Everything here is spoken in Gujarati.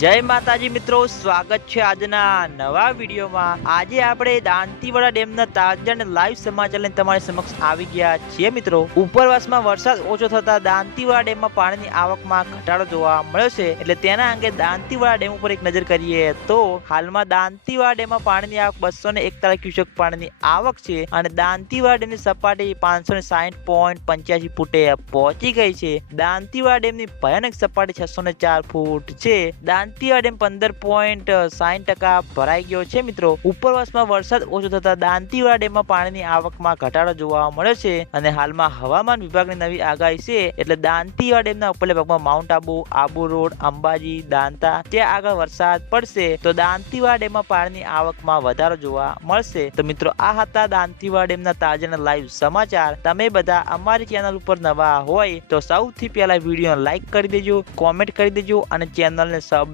જય માતાજી મિત્રો, સ્વાગત છે આજના નવા વિડીયોમાં. આજે આપણે દાંતીવાડા ડેમના તાજા અને લાઈવ સમાચાર લઈને તમારી સમક્ષ આવી ગયા છીએ મિત્રો. ઉપરવાસમાં વરસાદ ઓછો થતા દાંતીવાડા ડેમમાં પાણીની આવકમાં ઘટાડો જોવા મળ્યો છે. એટલે તેના અંગે દાંતીવાડા ડેમ ઉપર એક નજર કરીએ તો હાલમાં દાંતીવાડા ડેમમાં પાણીની આવક બસો ને એકતાલીસ ક્યુસેક પાણીની આવક છે અને દાંતીવાડા ડેમની સપાટી પાંચસો ને સાહીઠ પોઈન્ટ પંચ્યાસી ફૂટે પહોંચી ગઈ છે. દાંતીવાડા ડેમની ભયાનક સપાટી છસો ને ચાર ફૂટ છે. દાંતીવાડા ડેમ પંદર પોઈન્ટ સાહીઠ ટકા ભરાઈ ગયો છે મિત્રો. ઉપરવાસમાં વરસાદ ઓછો થતા દાંતીવાડા ડેમમાં પાણીની આવકમાં ઘટાડો જોવા મળ્યો છે અને હાલમાં હવામાન વિભાગની નવી આગાહી છે એટલે દાંતીવાડા ડેમના ઉપરલા ભાગમાં માઉન્ટ આબુ આબુ રોડ, અંબાજી, દાંતા, ત્યાં આગળ વરસાદ પડશે તો દાંતીવાડા ડેમમાં પાણીની આવકમાં વધારો જોવા મળશે. તો મિત્રો, આ હતા દાંતીવાડા ડેમના તાજાના લાઈવ સમાચાર. તમે બધા અમારી ચેનલ ઉપર નવા હોય તો સૌથી પહેલા વીડિયો લાઈક કરી દેજો કોમેન્ટ કરી દેજો અને ચેનલને